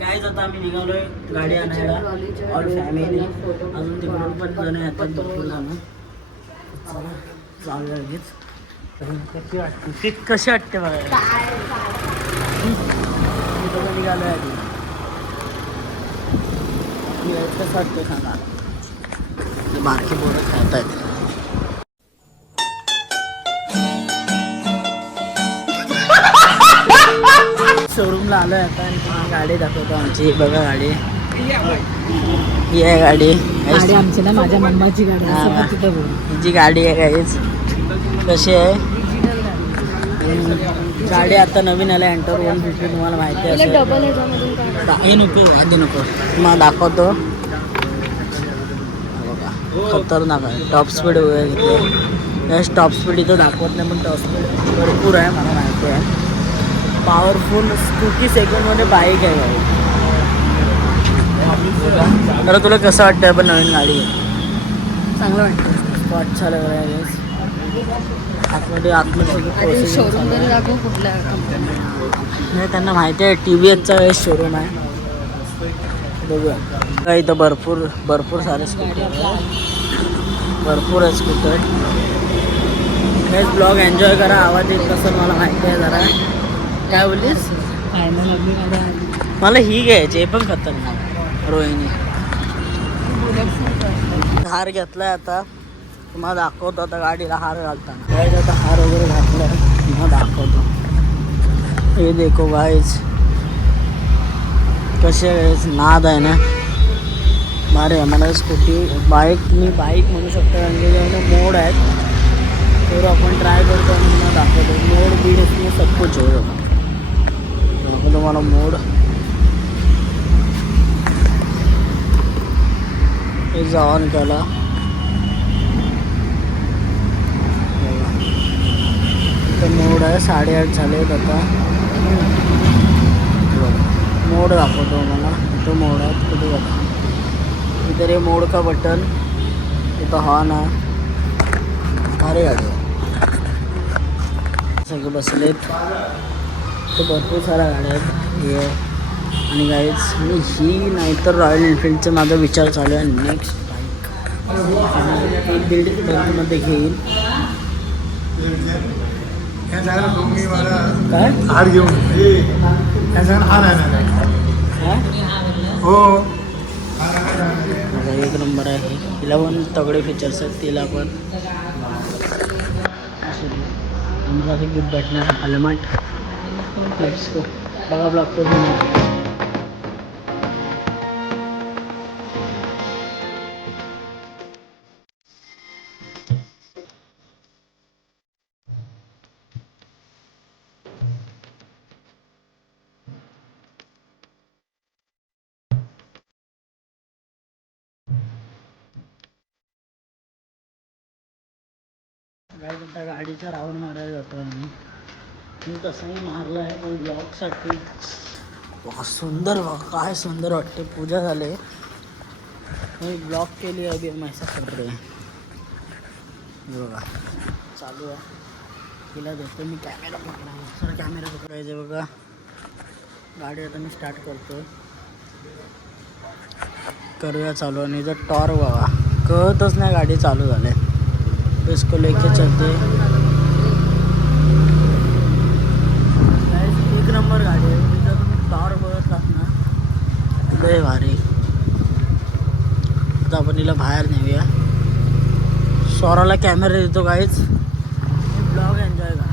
कायच आता आम्ही निघालोय गाडी आणायला ऑल फॅमिली. अजून तिकडून पण जण येतात भरपूर जण. चला जाऊया लगेच. कशी वाटते सीट कशी वाटते बघा. तिथं निघालोय आधी. कसं वाटतं सांगा. बारकी पोरं खेळत आहेत. शोरूमला आलोय आता आणि तुम्हाला गाडी दाखवतो आमची. बघा गाडी ही आहे. गाडी आमची ना माझ्या मम्माची गाडी. जी गाडी आहे काहीच कशी आहे. गाडी आता नवीन आली एंटर 150. तुम्हाला माहिती आहे. हे नको आधी नको तुम्हाला दाखवतो. बघा खतरनाक आहे. टॉप स्पीड वगैरे घेतली. टॉप स्पीड इथं दाखवत नाही पण टॉप स्पीड भरपूर आहे मला माहिती आहे. पॉवरफुल 2 सेकंडमध्ये बाईक आहे गाडी. तर तुला कसं वाटतं पण नवीन गाडी चांगलं वाटतं. स्पॉट छान आहे. आतमध्ये शोरूम तरी दाखवू कुठल्या नाही त्यांना माहिती आहे. TVSचा शोरूम आहे. बघूया इथं भरपूर सारे स्कूटर भरपूर आहे स्कूटर. हेच ब्लॉग एन्जॉय करा. आवाज येत असेल मला माहिती आहे जरा. काय बोललीस. मला ही घ्यायची पण खतरनाक रोहिणी. हार घेतलाय आता तुम्हाला दाखवतो. आता गाडीला हार घालताना गाईज आता हार वगैरे घातलाय तुम्हाला दाखवतो. हे देखो गाईज कसे नाद आहे ना. भारी आहे. मला स्कूटी बाईक म्हणू शकतो कारण की मोड आहेत. तर आपण ट्राय करतो आणि तुम्हाला दाखवतो. मोड बीड इसमें सब कुछ हो. तुम्हाला मोड ऑन केला. तर मोड आहे 8:30 झाले आहेत आता. मोड दाखवतो मला. तो मोड आहे कुठे बघा. इधर हे मोड का बटन इथं हॉर्न आहे. भारी गाडी सगळे बसलेत. तर भरपूर साऱ्या गाड्या आहेत. हे आणि गाईज आणि ही नाहीतर रॉयल एनफिल्डचा माझा विचार चालू आहे. नेक्स्ट बाईक 1.5 घेईल. काय हार घेऊन हार आहे ना. हो एक नंबर आहे. तिला पण तगडे फीचर्स आहेत. तिला पण आम्हाला गिफ्ट भेटणार हेल्मेट. बघा ब्लॉग तो गाडीचा राऊंड मारायला जातो आम्ही. मी तसंही मारला आहे पण ब्लॉगसाठी. सुंदर काय सुंदर वाटते. पूजा झाले मी ब्लॉग केली अभी हम ऐसा कर रहे हैं. बघा चालू आहे. तिला देतो मी कॅमेरा पकडा. सर कॅमेरा पकडायचे बघा. गाडी आता मी स्टार्ट करतो. करूया चालू. आणि जर टॉर बघा कळतच नाही गाडी चालू झाली. इसको लेके चलते. एक नंबर गाडी आहे. तिथं तुम्ही टॉर बघतलात ना लय भारी. आता आपण हिला बाहेर नेऊया. स्वराला कॅमेरा देतो गाईज. ब्लॉग एन्जॉय करा.